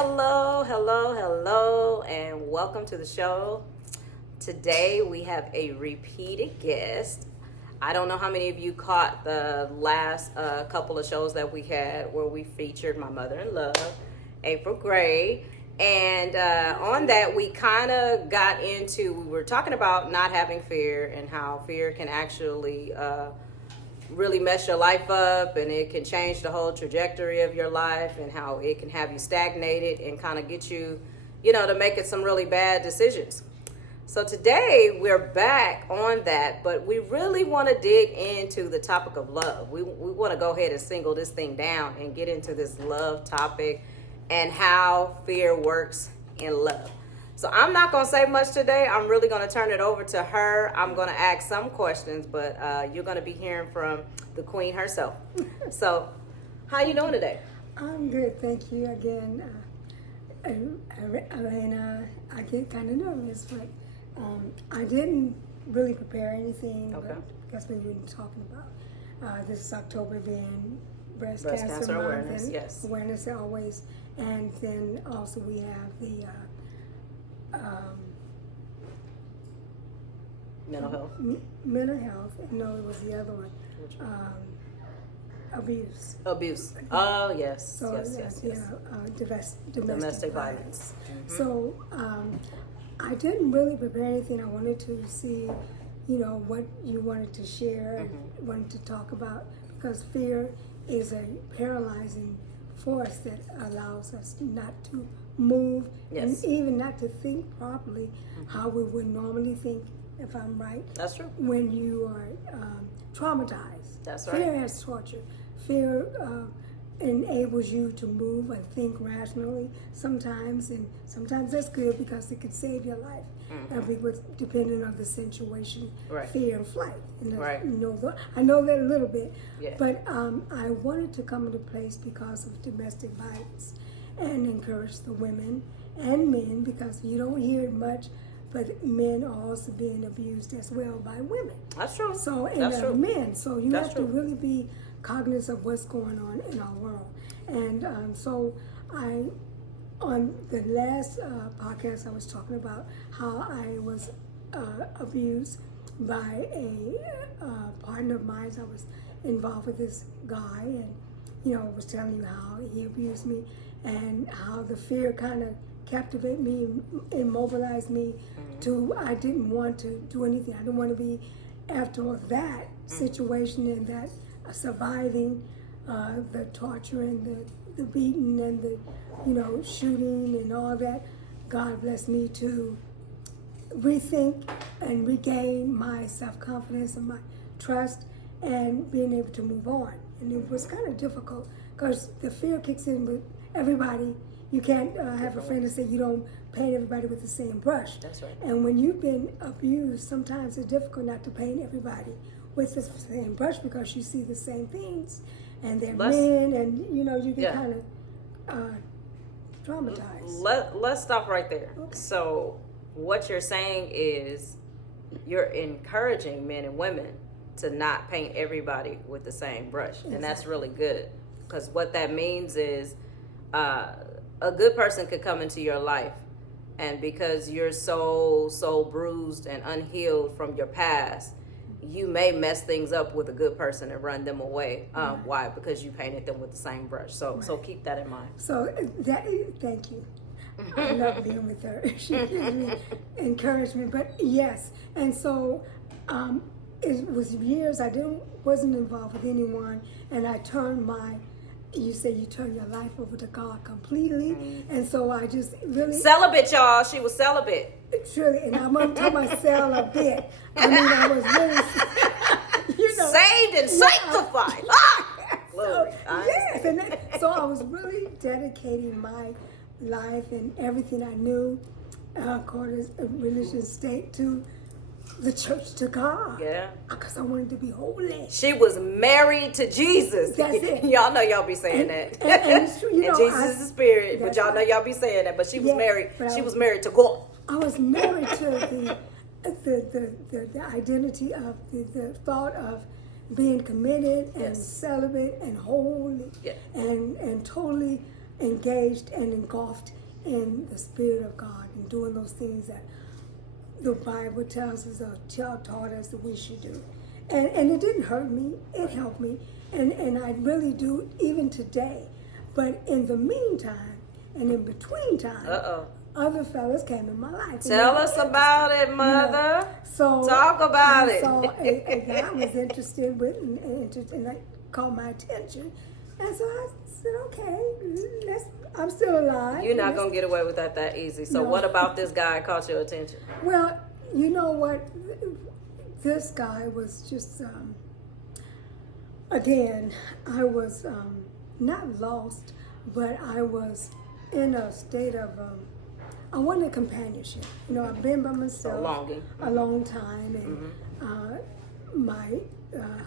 Hello, and welcome to the show. Today we have a repeated guest. I don't know how many of you caught the last couple of shows that we had where we featured my mother-in-law, April Gray. And on that, we kind of we were talking about not having fear and how fear can actually really mess your life up, and it can change the whole trajectory of your life, and how it can have you stagnated and kind of get you, to making some really bad decisions. So today we're back on that, but we really want to dig into the topic of love. We want to go ahead and single this thing down and get into this love topic and how fear works in love. So I'm not going to say much today. I'm really going to turn it over to her. I'm going to ask some questions, but you're going to be hearing from the queen herself. So how you doing today? I'm good, thank you. Again, Elena, I get kind of nervous, but I didn't really prepare anything. Okay. But that's what we've been talking about. This is October being breast Cancer cancer month, awareness, and yes. awareness always. And then also we have the Mental health. mental health. No, it was the other one. Abuse. Abuse. Oh, yes. So yes. domestic violence. Mm-hmm. So I didn't really prepare anything. I wanted to see, what you wanted to share, Mm-hmm. wanted to talk about, because fear is a paralyzing force that allows us not to move, Yes. and even not to think properly how we would normally think, if I'm right. That's true. When you are traumatized. That's right. Fear has torture. Fear enables you to move and think rationally sometimes, and sometimes that's good because it could save your life. Depending on the situation, Right. fear and flight. And Right. I know that a little bit, Yeah. but I wanted to come into place because of domestic violence and encourage the women and men, because you don't hear it much, but men are also being abused as well by women. That's true. So, and That's true. men. So you That's have true. to really be cognizant of what's going on in our world. And on the last podcast, I was talking about how I was abused by a partner of mine. I was involved with this guy, and was telling you how he abused me, and how the fear kind of captivated me, immobilized me to I didn't want to do anything. I didn't want to be after that situation and that surviving the torture and the beating and the shooting and all that. God bless me to rethink and regain my self-confidence and my trust and being able to move on. And it was kind of difficult because the fear kicks in with everybody. You can't have a friend that say you don't paint everybody with the same brush. That's right. And when you've been abused, sometimes it's difficult not to paint everybody with the same brush because you see the same things, and they're men, and you get kind of traumatized. Let's stop right there. Okay. So what you're saying is you're encouraging men and women to not paint everybody with the same brush. Exactly. And that's really good, because what that means is a good person could come into your life, and because you're so bruised and unhealed from your past, you may mess things up with a good person and run them away. Why? Because you painted them with the same brush. So keep that in mind. So thank you. I love being with her. She gives me encouragement. But yes, and so it was years I wasn't involved with anyone, and I turned you say you turn your life over to God completely, and so I just really Celibate, y'all. She was celibate. truly, and I'm gonna tell myself a bit. I mean, I was really, saved and sanctified. Glory. Yes, so I was really dedicating my life and everything I knew, according to religious state, to the church, to God. Yeah. Because I wanted to be holy. She was married to Jesus. That's it. Y'all know y'all be saying that. And it's true, and Jesus is the spirit, but y'all know y'all be saying that. But she was married. She was married to God. I was married to the identity of the thought of being committed and celibate and holy and totally engaged and engulfed in the Spirit of God and doing those things that the Bible tells us or taught us that we should do. And it didn't hurt me. It helped me. And I really do even today. But in the meantime and in between time, other fellas came in my life. Tell us about it, Mother. So talk about it. So a guy was interested with and that caught my attention. And so I said, okay, I'm still alive. You're not going to get away with that easy. So what about this guy caught your attention? Well, you know what? This guy was just, again, I was not lost, but I was in a state of, I wanted companionship. You know, I've been by myself a long time, and my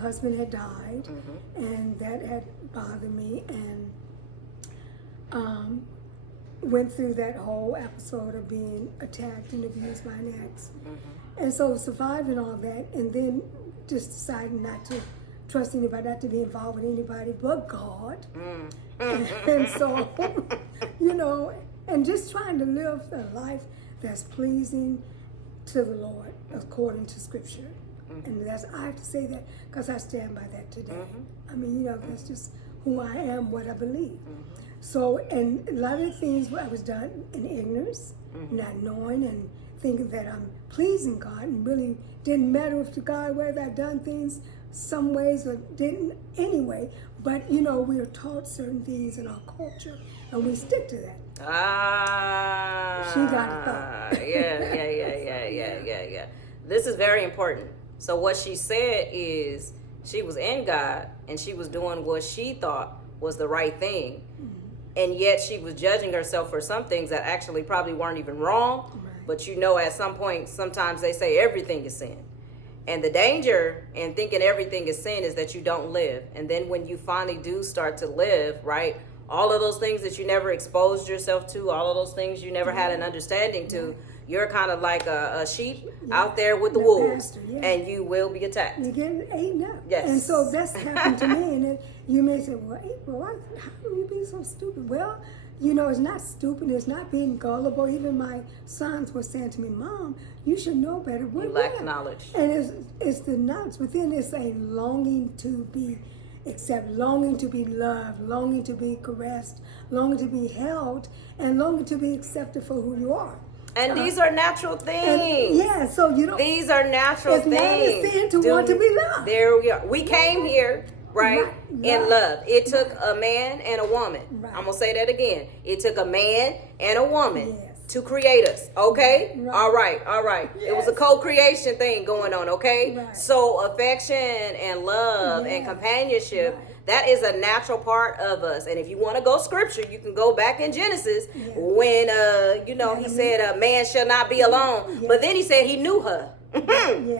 husband had died, and that had bothered me, and went through that whole episode of being attacked and abused by an ex. And so surviving all that, and then just deciding not to trust anybody, not to be involved with anybody but God. And so, you know, and just trying to live a life that's pleasing to the Lord according to Scripture. And I have to say that because I stand by that today. I mean, you know, that's just who I am, what I believe. So, and a lot of things I was done in ignorance, not knowing and thinking that I'm pleasing God, and really didn't matter if to God whether I'd done things some ways or didn't anyway. But, you know, we are taught certain things in our culture, and we stick to that. She got it thought. Yeah. This is very important. So what she said is she was in God, and she was doing what she thought was the right thing. And yet she was judging herself for some things that actually probably weren't even wrong. Right. But you know, at some point, sometimes they say everything is sin. And the danger in thinking everything is sin is that you don't live. And then when you finally do start to live, right, all of those things that you never exposed yourself to, all of those things you never had an understanding to, you're kind of like a sheep out there with the wolves, and you will be attacked. You get eaten up. Yes. And so that's happened to me. And then you may say, well, April, how can you be so stupid? Well, you know, it's not stupid. It's not being gullible. Even my sons were saying to me, Mom, you should know better. You lack knowledge. And it's the knowledge within. It's a longing to be accepted, longing to be loved, longing to be caressed, longing to be held, and longing to be accepted for who you are. And these are natural things. So you don't. These are natural things. It's not a sin to want to be loved. There we are. We came here, right, in love. It took a man and a woman. Right. I'm gonna say that again. It took a man and a woman to create us. Okay. Right. All right. Yes. It was a co-creation thing going on. Okay. Right. So affection and love and companionship. Right. That is a natural part of us. And if you want to go scripture, you can go back in Genesis when, he said a man shall not be alone. But then he said he knew her.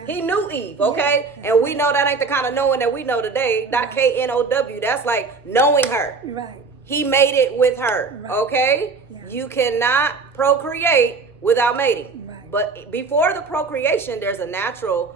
He knew Eve, okay? And we know that ain't the kind of knowing that we know today. Not K-N-O-W. That's like knowing her. Right. He made it with her, okay? Yeah. You cannot procreate without mating. Right. But before the procreation, there's a natural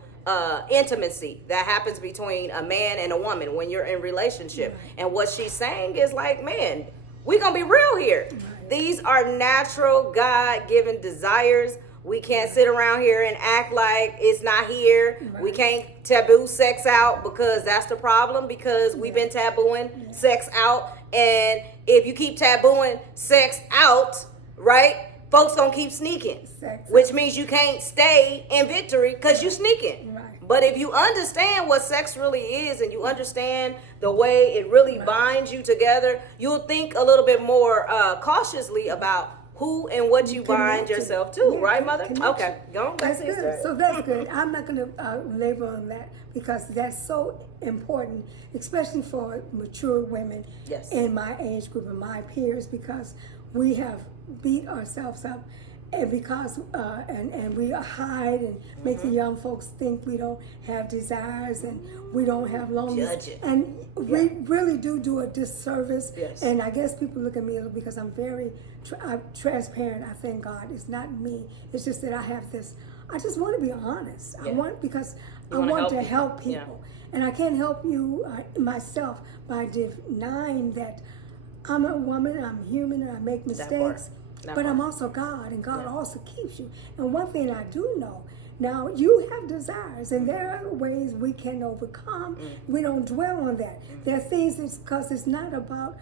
intimacy that happens between a man and a woman when you're in relationship. And what she's saying is like, man, we're gonna be real here. These are natural God-given desires. We can't sit around here and act like it's not here. We can't taboo sex out because that's the problem, because we've been tabooing sex out. And if you keep tabooing sex out, right, folks gonna keep sneaking, which means you can't stay in victory because you sneaking. But if you understand what sex really is, and you understand the way it really binds you together, you'll think a little bit more cautiously about who and what you bind yourself to, right, Mother? Okay, go on. That's good. So that's good. I'm not going to labor on that because that's so important, especially for mature women in my age group and my peers, because we have beat ourselves up. And because and we hide and make the young folks think we don't have desires and we don't have longings, and we really do a disservice. And I guess people look at me because I'm very transparent. I thank God it's not me. It's just that I have this. I just want to be honest. I want to help people, and I can't help you myself by denying that I'm a woman, I'm human, and I make That part. mistakes. That But part. I'm also God, and God Yeah. also keeps you. And one thing I do know, now you have desires, and there are ways we can overcome. We don't dwell on that. There are things because it's not about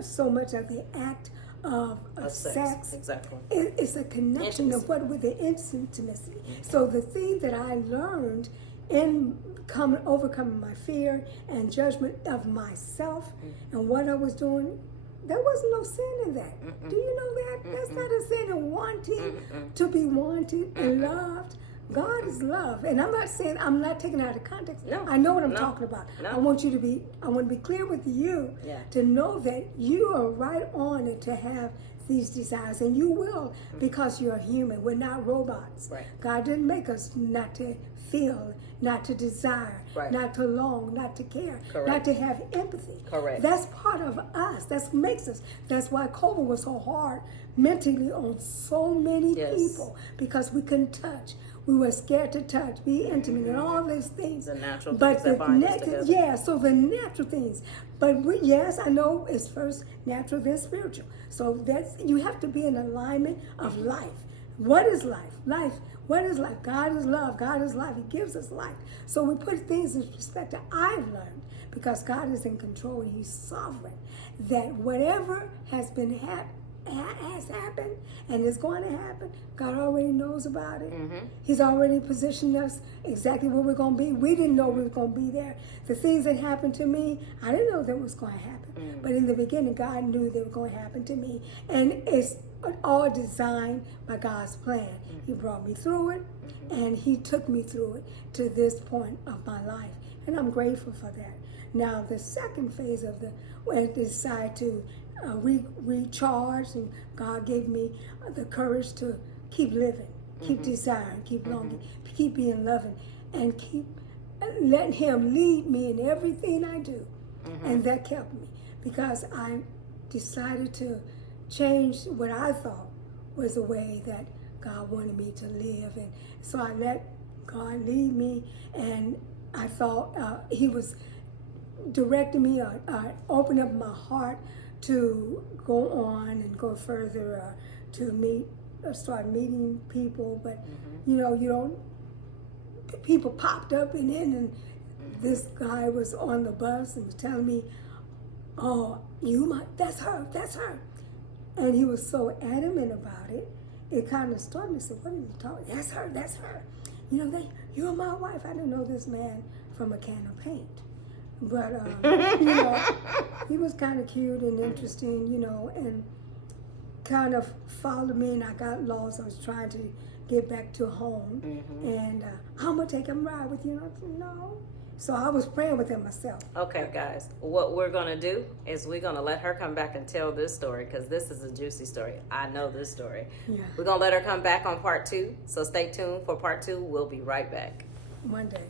so much of the act of sex. Exactly. It's a connection Intimacy. of what with the intimacy. So the thing that I learned in overcoming my fear and judgment of myself and what I was doing, there was no sin in that. Do you know that? That's not a sin in wanting to be wanted and loved. God is love. And I'm not saying, I'm not taking it out of context. No. I know what I'm No. talking about. No. I want to be clear with you Yeah. to know that you are right on it to have these desires, and you will because you're human. We're not robots. Right. God didn't make us not to feel, not to desire, Right. not to long, not to care, Correct. not to have empathy. Correct. That's part of us. That makes us. That's why COVID was so hard mentally on so many Yes. people, because we couldn't touch. We were scared to touch, be intimate, and all these things. The natural But things that bind us together. yeah, so the natural things. But yes, I know it's first natural, then spiritual. So that's, you have to be in alignment of life. What is life? Life. What is life? God is love. God is life. He gives us life. So we put things in perspective. I've learned, because God is in control and He's sovereign, that whatever has happened and is going to happen, God already knows about it. He's already positioned us exactly where we're going to be. We didn't know we were going to be there. The things that happened to me, I didn't know that was going to happen. But in the beginning, God knew they were going to happen to me. And it's all designed by God's plan. He brought me through it, and He took me through it to this point of my life. And I'm grateful for that. Now, the second phase of when I decided to recharge, and God gave me the courage to keep living, keep desiring, keep longing, keep being loving, and keep letting Him lead me in everything I do. And that kept me, because I decided to change what I thought was the way that God wanted me to live. And so I let God lead me, and I thought He was directing me, opened up my heart to go on and go further, to start meeting people. But you don't. People popped up and this guy was on the bus and was telling me, "Oh, that's her," and he was so adamant about it. It kind of started me. So, what are you talking? That's her. You're my wife. I didn't know this man from a can of paint. But, he was kind of cute and interesting, and kind of followed me, and I got lost. I was trying to get back to home, and I'm going to take him ride with you. And I said, no. So I was praying with him myself. Okay, guys, what we're going to do is we're going to let her come back and tell this story, because this is a juicy story. I know this story. Yeah. We're going to let her come back on part 2, so stay tuned for part 2. We'll be right back. One day.